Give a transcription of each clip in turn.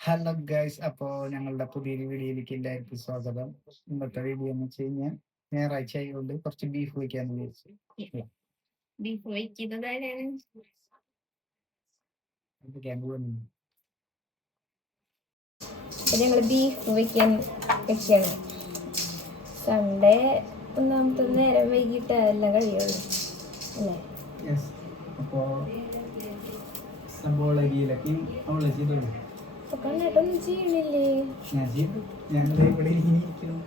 Hello guys, അപ്പോൾ ഞങ്ങളുടെ പുതിയൊരു വീഡിയോയിലേക്ക് എല്ലാവർക്കും സ്വാഗതം. ഇന്നത്തെ വീഡിയോ എന്ന് വെച്ച് കഴിഞ്ഞാൽ ഞായറാഴ്ച ആയതുകൊണ്ട് കുറച്ച് ബീഫ് വയ്ക്കാന്ന് വിചാരിച്ചു. ബീഫ് വയ്ക്കുന്നത് ആരാണ്? വയ്ക്കാൻ പോകുന്നു. ഞങ്ങൾ ബീഫ് വയ്ക്കാൻ വെക്കാണ്. സൺഡേ ഒന്നാമത്തെ നേരം വൈകിട്ട് എല്ലാം കഴിയുള്ളൂ അല്ലേ? അപ്പോൾ സബോളരിയിലൊക്കെ അവളെ ചെയ്തോളൂ. അപ്പൊ കണ്ടിട്ടൊന്നും ചെയ്യണില്ലേ? ഞാൻ ചെയ്തു. ഞങ്ങൾ ഇവിടെ ഇരിക്കുന്നു.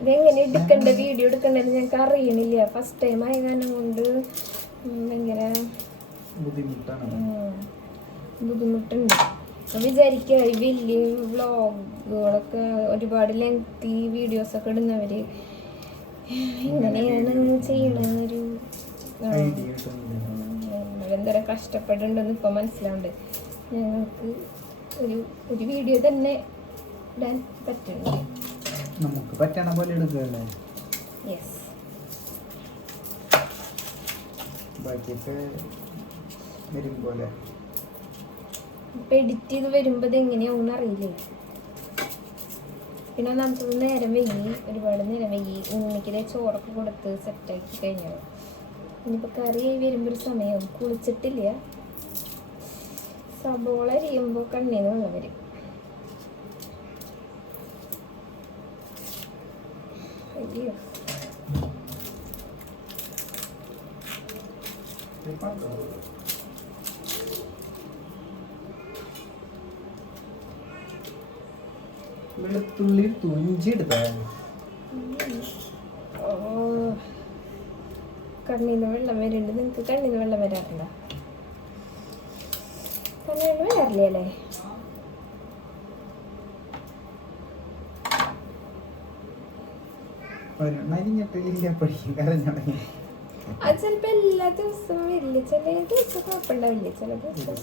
ഇതെങ്ങനെ എടുക്കണ്ട, വീഡിയോ എടുക്കണ്ടെന്ന് ഞങ്ങൾക്ക് അറിയണില്ല. ഫസ്റ്റ് ടൈം ആയ കാരണം കൊണ്ട് ഭയങ്കര ബുദ്ധിമുട്ടുണ്ട്. വിചാരിക്കുക ഈ വലിയ വ്ളോഗുകളൊക്കെ ഒരുപാട് ലെങ്തി വീഡിയോസൊക്കെ ഇടുന്നവര് ഇങ്ങനെയാണ് ചെയ്യണൊരു എന്തോരം കഷ്ടപ്പെടുന്നുണ്ടെന്ന് ഇപ്പൊ മനസ്സിലാവുന്നുണ്ട്. ഞങ്ങൾക്ക് ഒരു വീഡിയോ തന്നെ ഇടാൻ പറ്റുന്നുണ്ട്. നമുക്ക് പറ്റണ പോലെ എടുക്കുകയല്ലേ. യെസ്. ബാക്കിയൊക്കെ വരും പോലെ ഇപ്പൊ എഡിറ്റ് ചെയ്ത് വരുമ്പോ ഇത് എങ്ങനെയാവും അറിയില്ലേ. പിന്നെ നമുക്ക് നേരം വൈകി, ഒരുപാട് നേരം വൈകി. ഉണ്ണിക്ക് ചോറൊക്കെ കൊടുത്ത് സെറ്റാക്കി കഴിഞ്ഞു. ഇനിയിപ്പോ കറി വരുമ്പോ ഒരു സമയം കുളിച്ചിട്ടില്ല. സബോള അരിയുമ്പോ കണ്ണീന്ന് വെള്ളം വരും. അയ്യോ, വെളുത്തുള്ളി തുഞ്ചി എടുത്താ കണ്ണീന്ന് വെള്ളം വരുന്നുണ്ട്. നിങ്ങക്ക് കണ്ണീന്ന് വെള്ളം വരാറില്ല? കണ്ണീന്ന് വരാറില്ലേ അല്ലേ? അത് ചിലപ്പോ എല്ലാ ദിവസവും വരില്ല, ചില ദിവസം കുഴപ്പമുണ്ടാവില്ല, ചില ദിവസം.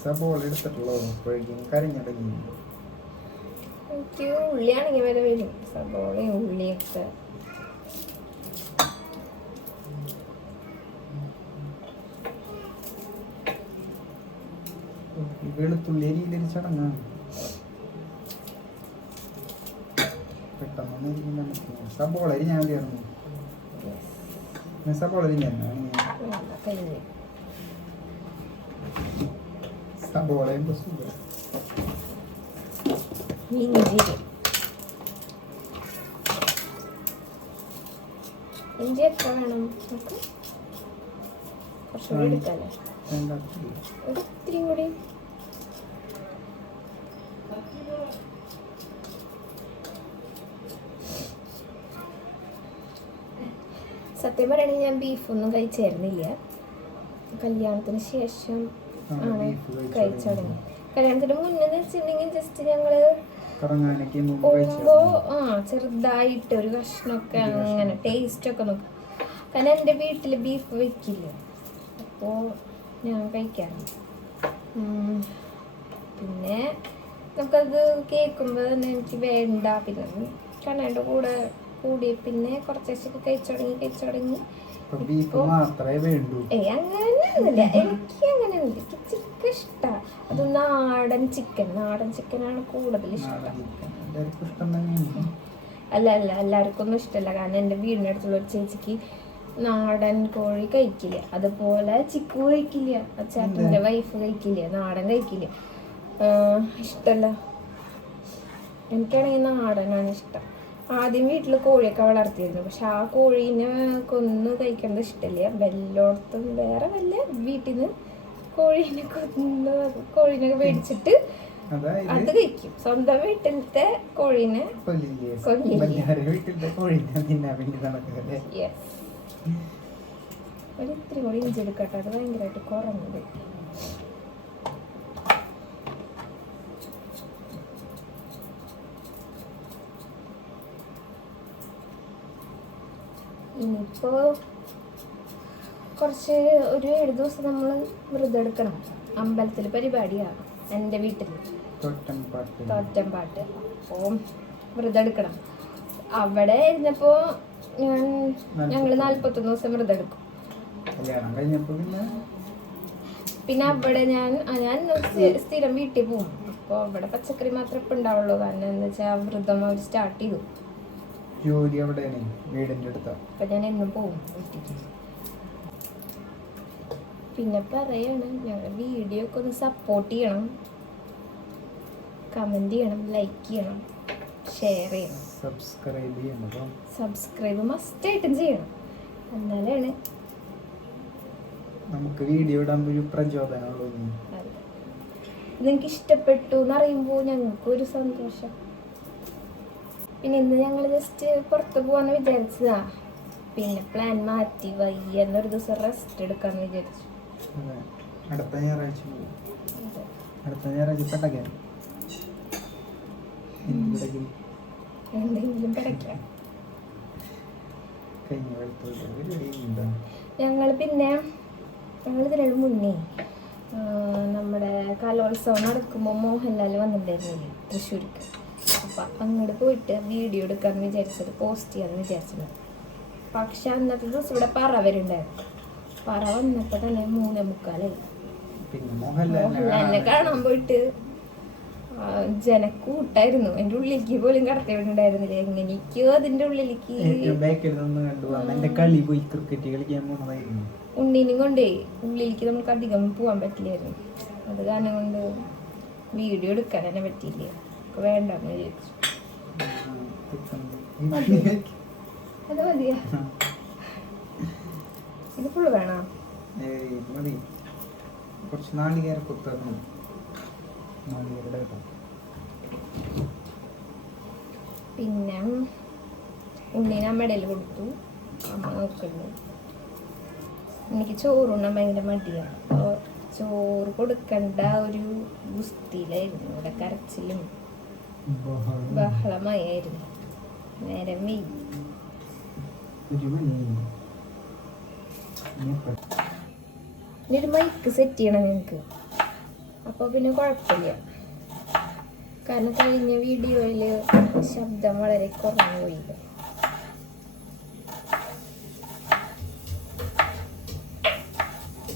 എനിക്ക് ഉള്ളിയാണെങ്കിൽ വരെ വരും, സബോളയും ഉള്ളിയൊക്കെ. വെളുത്തുള്ളി അരിയിലൊരു ചടങ്ങാണ്. പെട്ടെന്ന് സബോള അരി ഞാൻ ചേർന്നു. സബോള അരി ഞാൻ സബോളയും ഇഞ്ചി എത്ര വേണം? കുറച്ചുകൂടി എടുക്കാല്ലേ? ഒത്തിരി കൂടി. സത്യം പറയുകയാണെങ്കിൽ ഞാൻ ബീഫൊന്നും കഴിച്ചായിരുന്നില്ല. കല്യാണത്തിന് ശേഷം ആണ് കഴിച്ചു തുടങ്ങി. കല്യാണത്തിന് മുന്നേ വെച്ചിട്ടുണ്ടെങ്കിൽ ജസ്റ്റ് ഞങ്ങള് പോകുമ്പോ ചെറുതായിട്ട് ഒരു കഷ്ണമൊക്കെ അങ്ങനെ ടേസ്റ്റ് ഒക്കെ നോക്കും. കാരണം എൻ്റെ വീട്ടിൽ ബീഫ് വെക്കില്ല, അപ്പോൾ ഞാൻ കഴിക്കാറുണ്ട്. പിന്നെ നമുക്കത് കേൾക്കുമ്പോൾ തന്നെ എനിക്ക് വേണ്ട. പിന്നെ കണ്ണൻ്റെ കൂടെ കൂടി പിന്നെ കുറച്ചൊക്കെ കഴിച്ചു തുടങ്ങി. അങ്ങനെയൊന്നുമില്ല, എനിക്ക് അങ്ങനെയൊന്നുമില്ല. എനിക്ക് ചിക്കൻ ഇഷ്ടമാണ്. അത് നാടൻ ചിക്കനാണ് കൂടുതൽ ഇഷ്ടം. അല്ല എല്ലാവർക്കും ഒന്നും ഇഷ്ടമല്ല. കാരണം എൻ്റെ വീടിൻ്റെ അടുത്തുള്ള ഒരു ചേച്ചിക്ക് നാടൻ കോഴി കഴിക്കില്ല, അതുപോലെ ചിക്കു കഴിക്കില്ല, അച്ചാച്ചൻ്റെ വൈഫ് കഴിക്കില്ല, നാടൻ കഴിക്കില്ല, ഇഷ്ടമല്ല. എനിക്കാണെങ്കിൽ നാടനാണ് ഇഷ്ടം. ആദ്യം വീട്ടിൽ കോഴിയൊക്കെ വളർത്തിയിരുന്നു, പക്ഷെ ആ കോഴീനെ കൊന്ന് കഴിക്കുന്നത് ഇഷ്ടമില്ല. വല്ലോടത്തും വേറെ വല്ല വീട്ടിൽ നിന്ന് കോഴീനെ മേടിച്ചിട്ട് അത് കഴിക്കും. സ്വന്തം വീട്ടിലത്തെ കോഴീനെ ഒരിത്തിരി കൂടി ഇഞ്ചി എടുക്കട്ടെ, അത് ഭയങ്കരമായിട്ട് കുറഞ്ഞത്. ഇനിയിപ്പോ കുറച്ച് ഒരു 7 ദിവസം നമ്മൾ വ്രതം എടുക്കണം. അമ്പലത്തിൽ പരിപാടിയാണ് എൻ്റെ വീട്ടിൽ, തോറ്റംപാട്ട്. അപ്പോൾ വ്രതം എടുക്കണം. അവിടെ ഇരുന്നപ്പോ ഞങ്ങൾ 41 ദിവസം വ്രതം എടുക്കും. പിന്നെ അവിടെ ഞാൻ സ്ഥിരം വീട്ടിൽ പോകും. അപ്പോൾ അവിടെ പച്ചക്കറി മാത്രമേ ഇപ്പം ഉണ്ടാവുള്ളൂ. കാരണം എന്താ വെച്ചാൽ വ്രതം അവർ സ്റ്റാർട്ട് ചെയ്തു. ജോലി എവിടെയാണ്? വീടിൻ്റെ അടുത്താ. അപ്പം ഞാൻ എന്നും പോകും വീട്ടിലേക്ക്. പിന്നെ പറയാണ്, ഞങ്ങൾ വീഡിയോ ഒക്കെ ഒന്ന് സപ്പോർട്ട് ചെയ്യണം, കമൻറ്റ് ചെയ്യണം, ലൈക്ക് ചെയ്യണം, ഷെയർ ചെയ്യണം, സബ്സ്ക്രൈബ് മസ്റ്റായിട്ടും ചെയ്യണം. എന്നാലാണ് നമുക്ക് വീഡിയോ ഇടാൻ ഒരു പ്രചോദനമുള്ളൂ. നിങ്ങൾക്ക് ഇഷ്ടപ്പെട്ടു എന്നറിയുമ്പോൾ ഞങ്ങൾക്കൊരു സന്തോഷം. പിന്നെ ഇന്ന് ഞങ്ങൾ ജസ്റ്റ് പുറത്ത് പോകാമെന്ന് വിചാരിച്ചതാ. പിന്നെ പ്ലാൻ മാറ്റി, വയ്യ എന്നൊരു ദിവസം റെസ്റ്റ് എടുക്കാമെന്ന് വിചാരിച്ചു. അടുത്ത ഞായറാഴ്ച പട്ടക്കാൻ എന്തെങ്കിലും പടയ്ക്കാം. ഞങ്ങൾ ഇതിനു മുന്നേ നമ്മുടെ കലോത്സവം നടക്കുമ്പോൾ മോഹൻലാൽ വന്നിട്ടുണ്ടായിരുന്നില്ലേ തൃശ്ശൂർക്ക്. അപ്പം അങ്ങോട്ട് പോയിട്ട് വീഡിയോ എടുക്കാമെന്ന് വിചാരിച്ചത്, പോസ്റ്റ് ചെയ്യാമെന്ന് വിചാരിച്ചത്. പക്ഷെ അന്നത്തെ ദിവസം ഇവിടെ പറ വരുണ്ടായിരുന്നു. പറ വന്നപ്പോൾ തന്നെ 3:45. മോഹൻലാലിനെ കാണാൻ പോയിട്ട് ജനക്കൂട്ടായിരുന്നു. എൻ്റെ ഉള്ളിലേക്ക് പോലും കടത്തിവിട്ടുണ്ടായിരുന്നില്ല. എങ്ങനെയൊക്കെയോ അതിൻ്റെ ഉള്ളിലേക്ക് ഉണ്ണീനും കൊണ്ടേ ഉള്ളിലേക്ക് നമുക്ക് അധികം പോകാൻ പറ്റില്ലായിരുന്നു. അത് കാരണം കൊണ്ട് വീഡിയോ എടുക്കാൻ തന്നെ പറ്റിയില്ല. വേണ്ടെന്ന് വിചാരിച്ചു. അത് മതിയാ? ഇത് ഫുള്ള് വേണോ? കുറച്ച് നാളികേര കുത്തണം. പിന്നെ ഉണ്ണീനെ അമ്മയുടെ കൊടുത്തു. അമ്മ നോക്കുന്നു. എനിക്ക് ചോറുണ്ണാൻ ഭയങ്കര മടിയാണ്. അപ്പോൾ ചോറ് കൊടുക്കേണ്ട ഒരു ഗുസ്തിയിലായിരുന്നു. ഇവിടെ കരച്ചിലും ബഹളമായിരുന്നു. നേരം വെയിൽ. ഇനി മൈക്ക് സെറ്റ് ചെയ്യണം നിങ്ങൾക്ക്. അപ്പോൾ പിന്നെ കുഴപ്പമില്ല. കാരണം കഴിഞ്ഞ വീഡിയോയിൽ ശബ്ദം വളരെ കുറഞ്ഞു പോയി.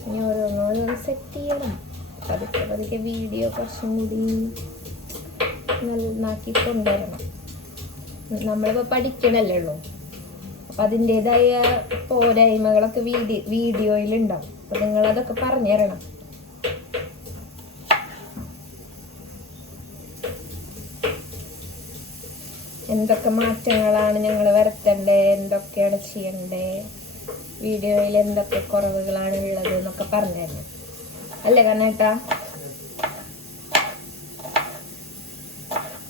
ഇനി ഓരോന്നോരോന്ന് സെറ്റ് ചെയ്യണം. പതുക്കെ വീഡിയോ കുറച്ചും കൂടി നന്നാക്കി കൊണ്ടുവരണം. നമ്മളിപ്പോൾ പഠിക്കണല്ലേ ഉള്ളൂ. അപ്പം അതിൻ്റെതായ പോരായ്മകളൊക്കെ വീഡിയോയിലുണ്ടാവും. അപ്പം നിങ്ങളതൊക്കെ പറഞ്ഞു തരണം. എന്തൊക്കെ മാറ്റങ്ങളാണ് ഞങ്ങൾ വരുത്തേണ്ടത്, എന്തൊക്കെയാണ് ചെയ്യണ്ടേ, വീഡിയോയിൽ എന്തൊക്കെ കുറവുകളാണ് ഉള്ളത് എന്നൊക്കെ പറഞ്ഞു തരണം. അല്ലേ കണ്ണേട്ടാ?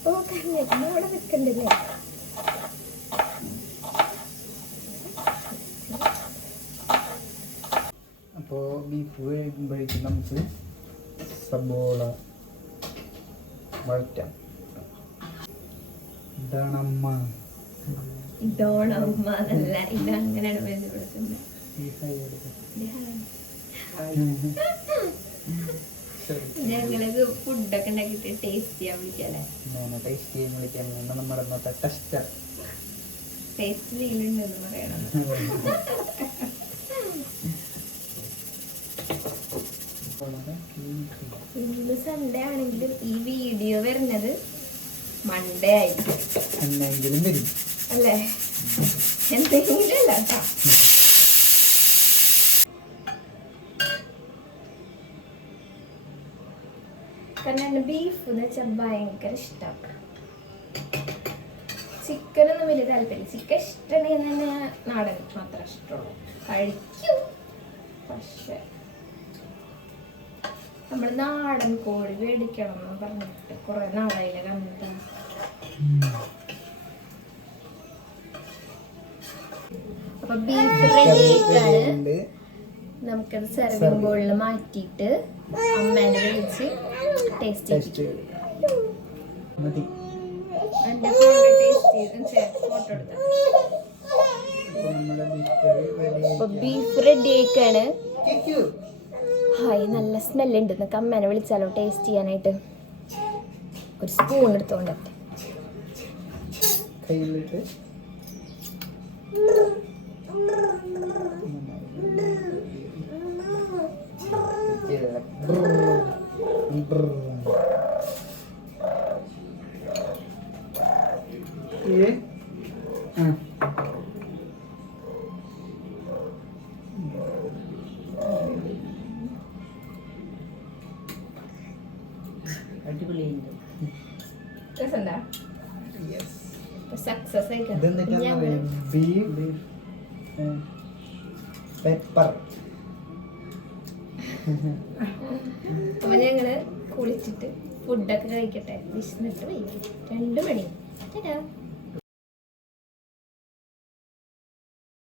ഓ കണ്ണേട്ടൻ അവിടെ നിൽക്കണ്ടല്ലേ? അപ്പോൾ ബീഫ് വേകുമ്പോഴേക്കും നമുക്ക് സബോള വഴറ്റാം. ഇതാണമ്മ. ഇതോണമ്മല്ല, ഇതങ്ങനെയാണ് കൊടുക്കുന്നത്. ഞങ്ങളത് ഫുഡൊക്കെ ഉണ്ടാക്കിയിട്ട് ടേസ്റ്റ് ചെയ്യാൻ വിളിക്കാല്ലേ? ടേസ്റ്റ് ചെയ്യാൻ വിളിക്കാൻ നമ്മുടെ ടേസ്റ്റ് ചെയ്യുന്നുണ്ടെന്ന് പറയണം. ഇന്ന് സൺഡേ ആണെങ്കിലും ഈ വീഡിയോ വരുന്നത് മൺഡേ ആയിരിക്കും. എന്നെങ്കിലും വരും അല്ലേ? എന്തെങ്കിലും അല്ല കേട്ടോ. കാരണം ബീഫ് എന്ന് വെച്ചാൽ ഭയങ്കര ഇഷ്ടമാണ്. ചിക്കനൊന്നും വലിയ താല്പര്യം. ചിക്കൻ ഇഷ്ടമുണ്ടെങ്കിൽ തന്നെ നാടൻ മാത്രമേ ഇഷ്ടമുള്ളൂ. കഴിക്കും. പക്ഷെ നമ്മൾ നാടൻ കോഴി മേടിക്കണം എന്ന് പറഞ്ഞിട്ട് കുറെ നാളായില്ല കണ്ടിട്ട്. അപ്പൊ ബീഫ് റെഡി ആയിക്കാണ്. നമുക്കത് സെർവിംഗ് ബോളിൽ മാറ്റിയിട്ട് അമ്മേനെ വിളിച്ച് ടേസ്റ്റ് ചെയ്യും. എന്റെ ഫോട്ടോ ടേസ്റ്റ് ചെയ്ത് ഫോട്ടോ എടുത്ത ബീഫ് റെഡി ആയിക്കാണ്. ഹായ്, നല്ല സ്മെല്ലുണ്ട്. എന്നൊക്കെ അമ്മേനെ വിളിച്ചാലോ ടേസ്റ്റ് ചെയ്യാനായിട്ട്? ഒരു സ്പൂൺ എടുത്തോണ്ടേ കയ്യിലിട്ട് രസമുണ്ടാ? സക്സസ് ആയിക്കണം. ഇതെന്തൊക്കെയാണെന്നറിയാം? Beef pepper. അപ്പൊ ഞങ്ങള് കുളിച്ചിട്ട് ഫുഡൊക്കെ കഴിക്കട്ടെ. വിശന്നിട്ട് വൈകി 2 മണി.